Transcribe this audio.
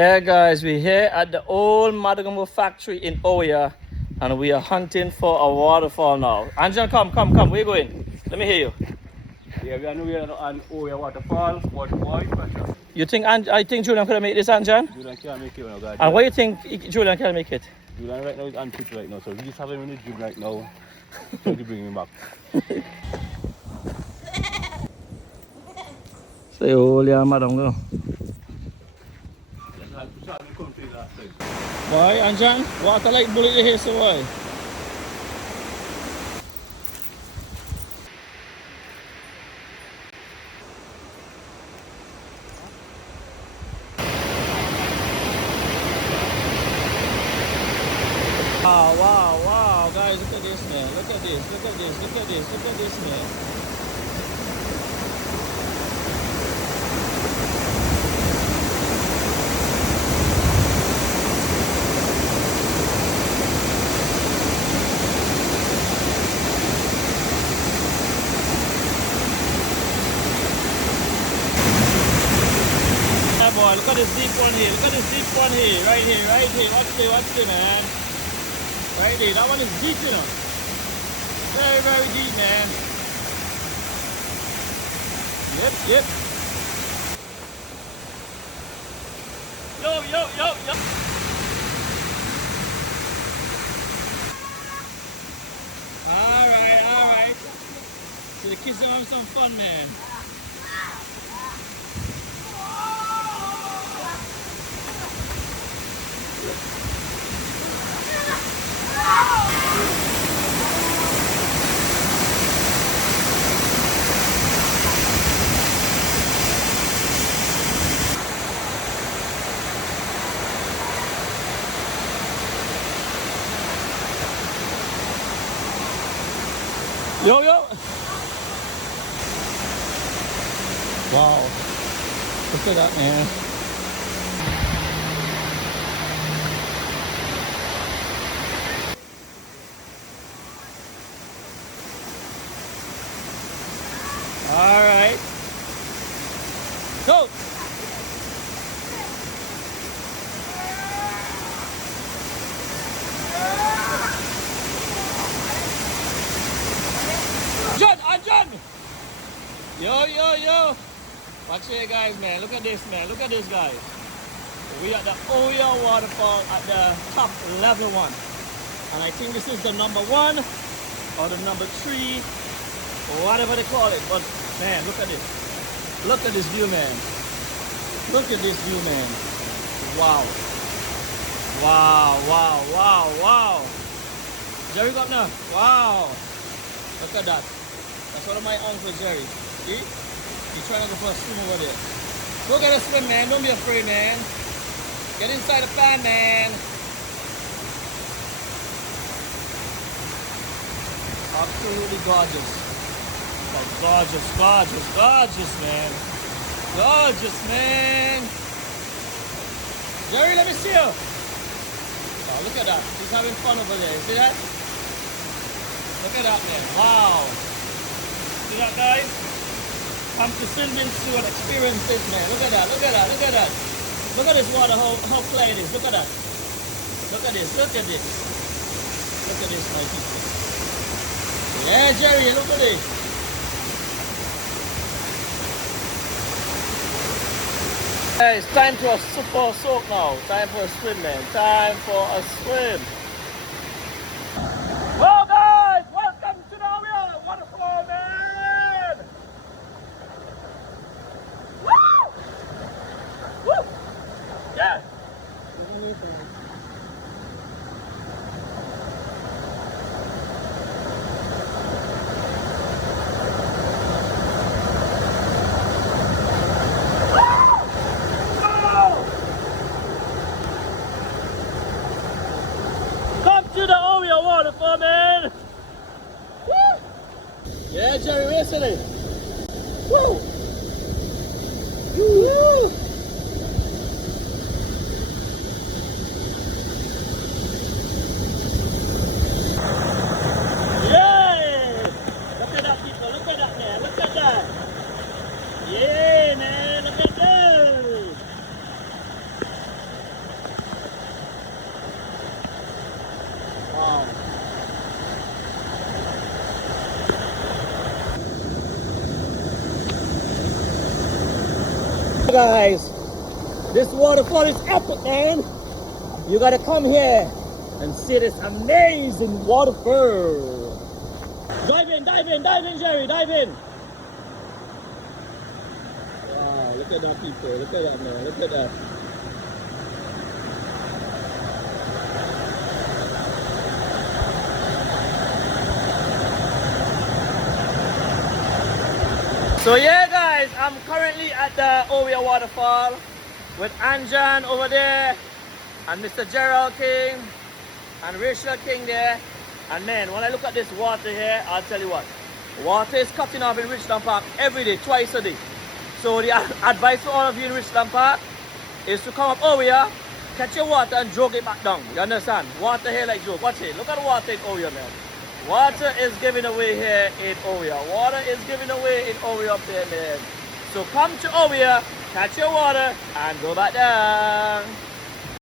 Yeah guys, we're here at the old Madagambo factory in Owia and we are hunting for a waterfall now. Anjan, come, where you going? Let me hear you. Yeah, we are now here on Owia Waterfalls, but boy, pressure. You think, I think Julian could make this, Anjan? Julian can't make it now, guys. And why you think Julian can make it? Julian right now is unfit right now, so we just have him in the gym right now. Try to bring him back. Say, oh, yeah, madam, go. Why, Anjan? Water like bullet here, so why? Wow, guys, look at this, man. Look at this, man. Yeah, boy, look at this deep one here. Right here. Watch it, man. Right there, that one is deep, you know. Very deep, man. Yep. Yo. Alright. So the kids are having some fun, man. Yo. Wow. Look at that, man. All right. Go. John. Yo. Watch here, guys, man. Look at this, guys. We at the Owia Waterfall at the top level one. And I think this is the number 1 or the number 3 or whatever they call it. But, man, look at this. Look at this view, man. Wow. Jerry got now. Wow. Look at that. That's one of my uncle, Jerry. See? He's trying to go for a swim over there. Go get a swim, man. Don't be afraid, man. Get inside the fan, man. Absolutely gorgeous. Oh, gorgeous, man. Jerry, let me see you. Oh, look at that. He's having fun over there. You see that? Look at that, man. Wow. See that, guys? Come to swimming to and experience this, man. Look at that. Look at this water, how clear it is. Look at that. Look at this, my people. Yeah, Jerry, look at this. Hey, it's time for a super soak now. Time for a swim, man. Well, guys, welcome to the Owia Waterfall, man. Woo! Yeah. To the Owia Waterfall, man! Woo! Yeah, Jerry, racing it! Woo! Woo! Yeah! Look at that, people! Look at that, man! Look at that! Yeah, man! Look at that! Guys, this waterfall is epic, man. You gotta come here and see this amazing waterfall. Dive in, Jerry, dive in. Wow, look at that, people. Look at that, man. Look at that. So yeah, guys, I'm currently at the Owia Waterfall with Anjan over there and Mr. Gerald King and Rachel King there. And then when I look at this water here, I'll tell you what, water is cutting off in Richland Park every day, twice a day. So the advice for all of you in Richland Park is to come up Owia, catch your water and jog it back down. You understand? Water here like joke. Watch it. Look at the water in Owia, man. Water is giving away here in Owia. Water is giving away in Owia up there, man. So come to Owia, catch your water, and go back down.